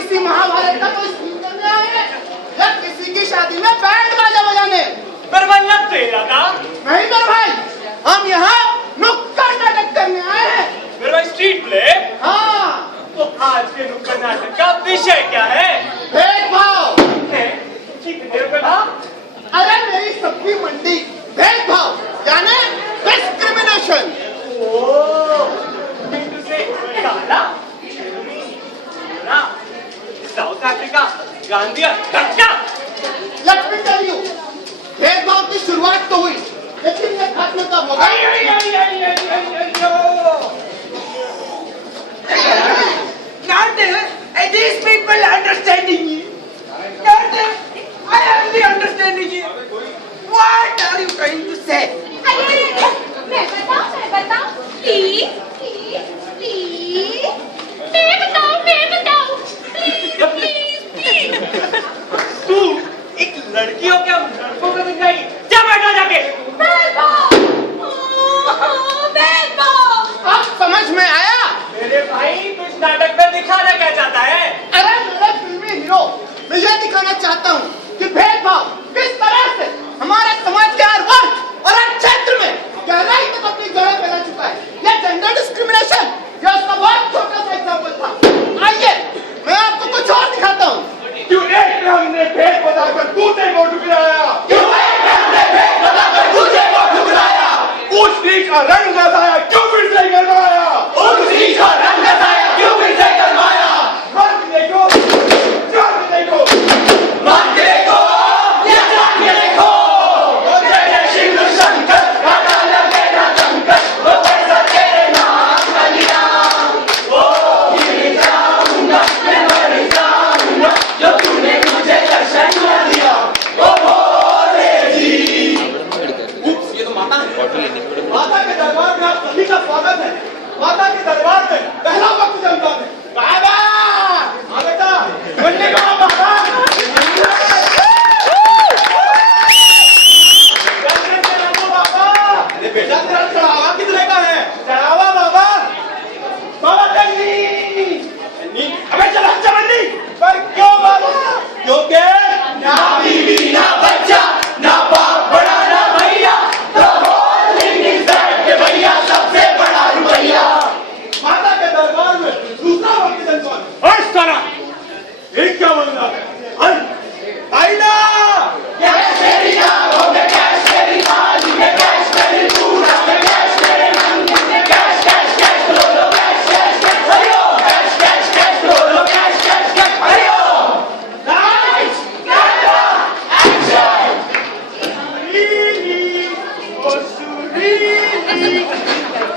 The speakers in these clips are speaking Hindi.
किसी महाभारत का तो स्पीच करने आए हैं या किसी की शादी में बैंड बाजा बजाने? पर मतलब तेरा था? नहीं मेरे भाई, हम यहाँ नुक्कड़ नाटक करने आए हैं। मेरे भाई स्ट्रीट प्ले? हाँ। तो आज के नुक्कड़ नाटक का विषय क्या है? भेदभाव। कितने रुपए था? अरे मेरी सब्जी मंडी, भेदभाव यानी डिस्क्रिमिनेशन। हिंदू से काला, साउथ अफ्रीका, गांधी धक्का। लेट मी टेल यू, भेदभाव की शुरुआत तो हुई, लेकिन ये खत्म कब होगा? Not these people understanding you. Not I am the understanding you. What are you trying to say? अरे मैं बताऊं प्लीज प्लीज प्लीज मैं बताऊं प्लीज प्लीज प्लीज। तू एक लड़की हो क्या लड़कों को दिखाई? क्या बैठा जाके? अब समझ में आया? मेरे भाई तू इस नाटक में दिखाना क्या चाहता है? अरे मेरे फिल्मी हीरो, मैं ये दिखाना चाहता हूँ कि भेदभाव किस तरह से हमारे समाज के हर वर्ग और हर क्षेत्र में गहराई तक अपनी जड़ें फैला चुका है। ये जेंडर डिस्क्रिमिनेशन, ये उसका बहुत छोटा सा एग्जाम्पल था। आइए मैं आपको कुछ और दिखाता हूँ। क्यों एक पे हमने भेद बताकर दूसरे को ठुकराया? क्यों एक पे हमने भेद बताकर दूसरे को ठुकराया? ऊंच नीच का रंग गसाया, क्यों फिर से गरमाया? ऊंच नीच का रंग गसाया, क्यों फिर से गरमाया? मर्द देखो, जात देखो, मान के देखो या जान के देखो, वो तेरे शिव शंकर घाटा लगेगा संकट, वो कैसा तेरे नाम का निशान, वो गिर जाऊंगा मैं मर जाऊंगा जो तूने मुझे दर्शन न दिया, ओ भोले जी। उप्स, ये तो माता है। माता के दरबार में आप सभी का स्वागत है। माता के दरबार में पहला वक्त जमता है। बाबा हाँ बेटा, बनने का बाबा। अरे बेटा तेरा चढ़ावा कितने का है? चढ़ावा बाबा, बाबा चन्नी। अबे चला चमन्नी। पर क्यों बाबा? क्योंकि ना बीवी ना बच्चा ना बाप बड़ा ना भैया, तो भैया सबसे बड़ा रुपैया। माता के दरबार में दूसरा वक्त जमता है। और साला, ये क्या बन रहा है? आईना कैश मेरी नाम में कैश मेरी थाली में कैश मेरी पूरा में कैश मेरे मंदिर में कैश कैश कैश लो लो कैश कैश कैश हरिओ कैश कैश कैश लो लो कैश कैश कैश हरिओ। Lights camera action.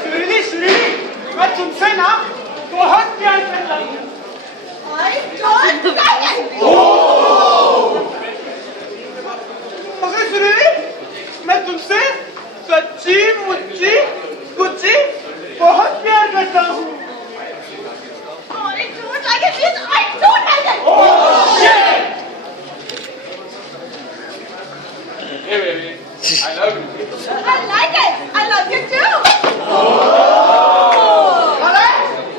सुरीली, मैं तुमसे ना बहुत प्यार करता हूँ। मगर सुरीली, मैं तुमसे सच्ची मुच्ची कुची बहुत प्यार करता हूँ। Hey baby, I love you. I like it. I love you too. अरे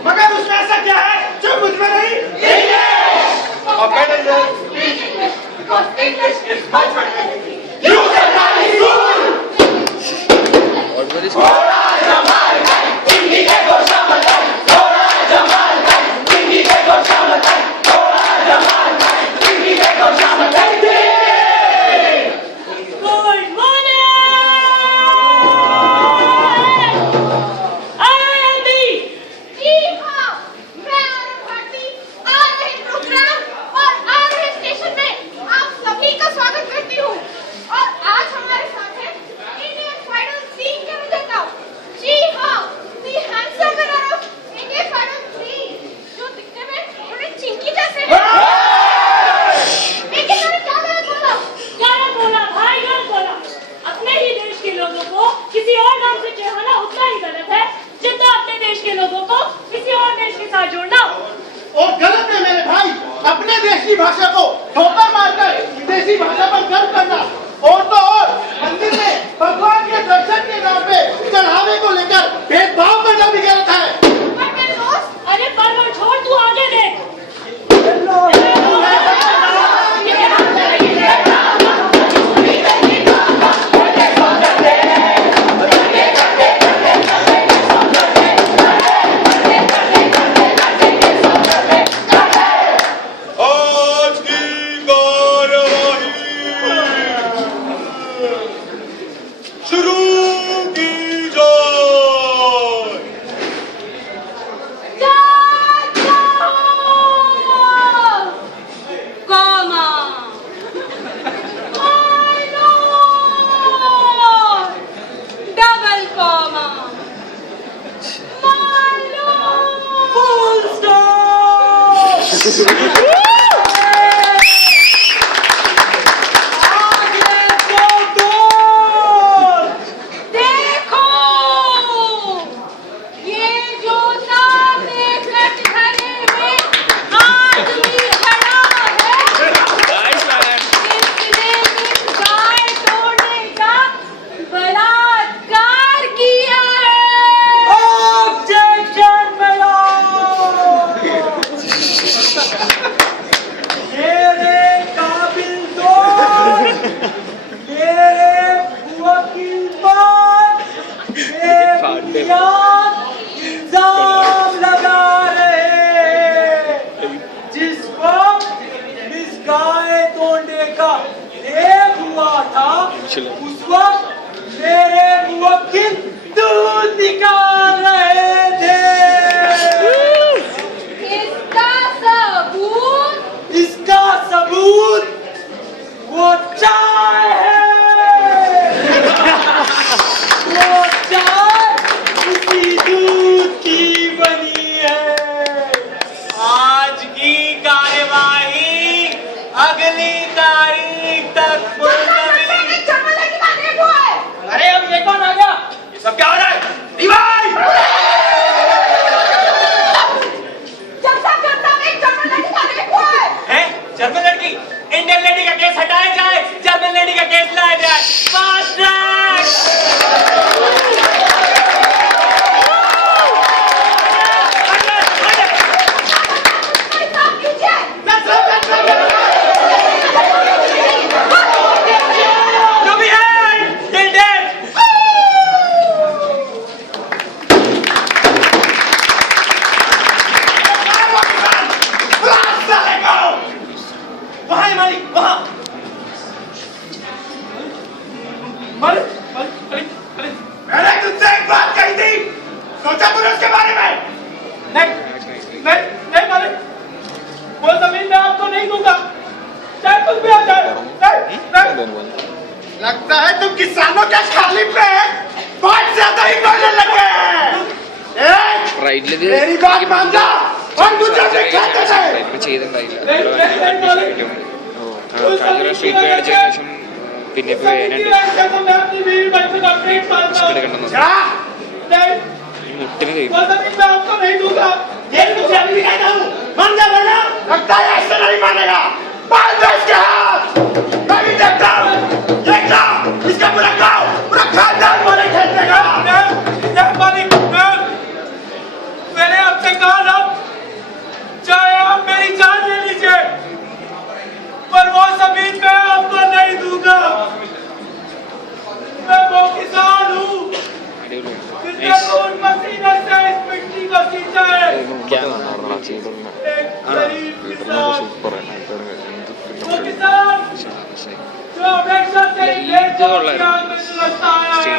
मगर उसमें ऐसा क्या है जो मुझ में नहीं? Because English is my friend. You can rally soon. थोड़ा जमाल है हिंदी के गोशामल है, थोड़ा जमाल है हिंदी के गोशामल है, थोड़ा जमाल है हिंदी के गोशामल है। Good morning! IIMB! जी हाँ, मैं आरव भारती आ रहे प्रोग्राम और आ रहे स्टेशन में आप सभी का स्वागत करती हूँ। और आज हमारे साथ है इंडियन फाइनल सीन के विजेता। जी हाँ, the handsome winner of Indian Final 3, जो दिखने में थोड़े चिंकी जैसे हैं। लेकिन मैंने क्या गलत बोला? गलत बोला भाई, गलत बोला। अपने ही देश के लोगों को किसी और नाम से चिढ़ाना उतना ही गलत है जितना अपने देश के लोगों को किसी और देश के साथ जोड़ना। और गलत है मेरे भाई अपने देश की भाषा को ठोकर मारकर विदेशी भाषा पर गर्व करना। और तो और मंदिर में भगवान के दर्शन के नाम पे चढ़ावे को लेकर भेदभाव करना भी गलत है। पर मेरे दोस्त, अरे पर छोड़, तू आगे देख। Hello, देखो ये जो सामने कटघरे में आदमी खड़ा है इसने इस गाय तोड़ने का बलात्कार किया है। ऑब्जेक्शन मेरे काबिल दोस्त, मेरे वकील बात बेबुनियाद इल्जाम लगा रहे। जिस वक्त इस गाय तोड़ने का देर हुआ था उस वक्त मेरे मुवक्किल दूध निकाल रहे थे। इसका सबूत वो चाय है। वो चाय उसी दूध की बनी है। आज की कार्यवाही अगली तारीख तक मुलतवी। अरे अब ये कौन आ गया? ये सब क्या हो रहा है? दीवार! है जर्मन लड़की, इंडियन लेडी का केस हटाया जाए, जर्मन लेडी का केस लाया जाए। Fast track. No behind, till death. वहाँ है मालिक, वहाँ। मालिक, मैंने तुझसे एक बात कही थी, सोचा तूने उसके बारे में? नहीं मालिक, वो जमीन मैं आपको नहीं दूंगा, चाहे कुछ भी आ जाए। नहीं। लगता है तुम किसानों के खाली पे बहुत ज्यादा ही बोलने लगे हैं। मेरी बात मान जा और मुझे भी कहते थे। പിന്നെ പോയി क्या? वो जमीन मैं आपको नहीं दूंगा। ये तुझे अभी भी कहता हूँ, मान जा वरना लगता है ऐसे नहीं मानेगा। बांध दो इसके हाथ। मैं भी देखता हूँ, ये गाँव, इसका पूरा खानदान मारे खेलने का। मालिक, मैंने आपसे कहा था, चाहे आप मेरी जान ले लीजिए, पर वो जमीन मैं आपको नहीं दूंगा। मैं वो किसान हूँ जिसने खून पसीने से इस मिट्टी को सींचा है। एक गरीब किसान, वो किसान जो हमेशा से भेदभाव की आग में सुलझता आया है।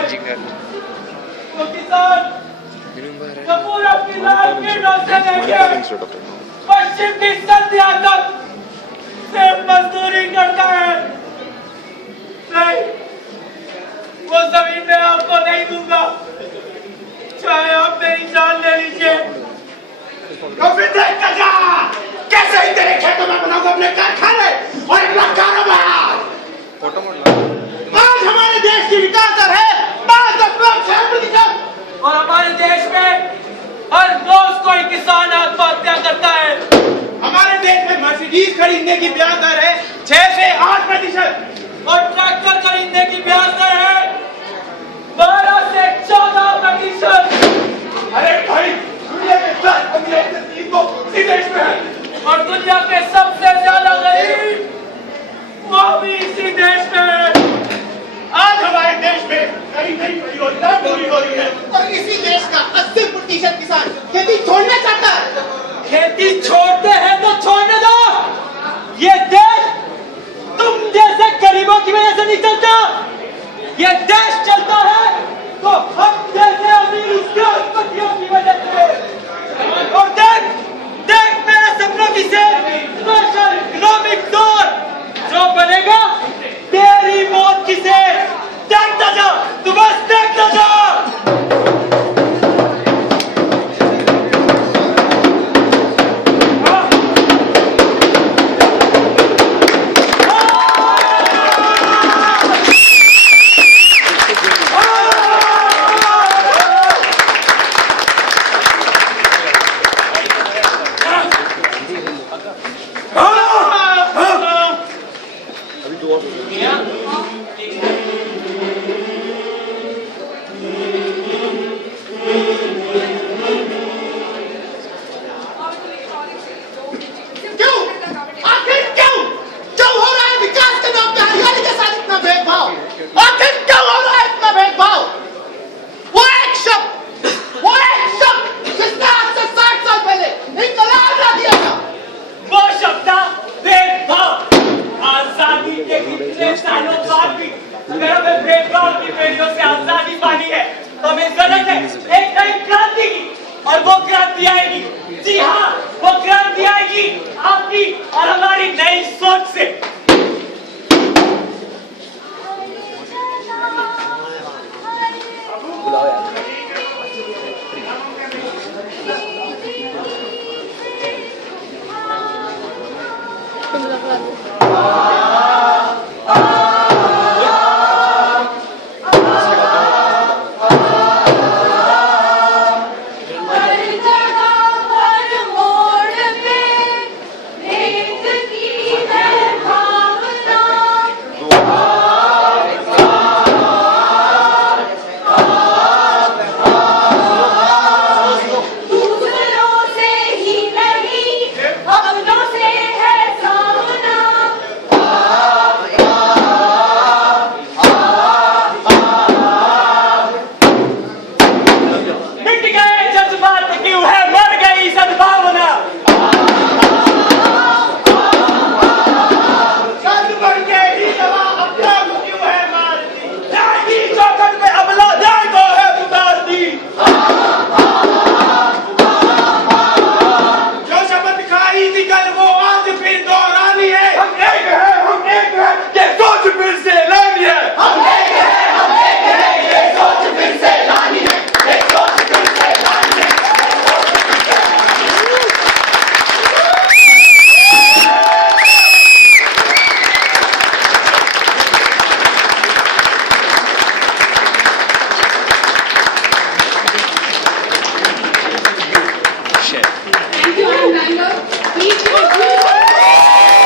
वो किसान जो पूरा अपनी लाल किरणों से लेकर पश्चिम की संध्या तक सिर्फ मजदूरी करता है। नहीं, वो जमीन मैं आपको नहीं दूंगा, चाहे आप मेरी जान ले लीजिए। तो फिर देख कर जा, कैसे ही तेरे खेतों में बनाऊंगा अपने कारखाने और अपना कारोबार। आज हमारे देश की विकास दर है 5.6%। और हमारे देश में हर रोज कोई किसान आत्महत्या करता है। हमारे देश में मर्सिडीज खरीदने की ब्याज दर है 6 से 8%। और ट्रैक्टर खरीदने की ब्याज दर है 12 से 14%। अरे भाई, दुनिया के 10 अमीर तीन तो इसी देश में है। और दुनिया के सबसे ज्यादा गरीब वो भी इसी देश में है। आज हमारे देश में कई नई परियोजना पूरी हो रही है और इसी देश का 80% किसान खेती छोड़ना चाहता है। खेती छोड़ते हैं तो छोड़ने दो। ये देश तुम जैसे गरीबों की वजह से नहीं चलता। ये देश चलता है तो हम जैसे अमीर उसके उत्पत्तियों की वजह से। और देख मेरे सपनों की से स्पेशल इकोनॉमिक जोन जो बनेगा तेरी मौत की से। देखता जा, तू बस देखता जा। जी हाँ, वो क्रांति आएगी आपकी और हमारी नई सोच से।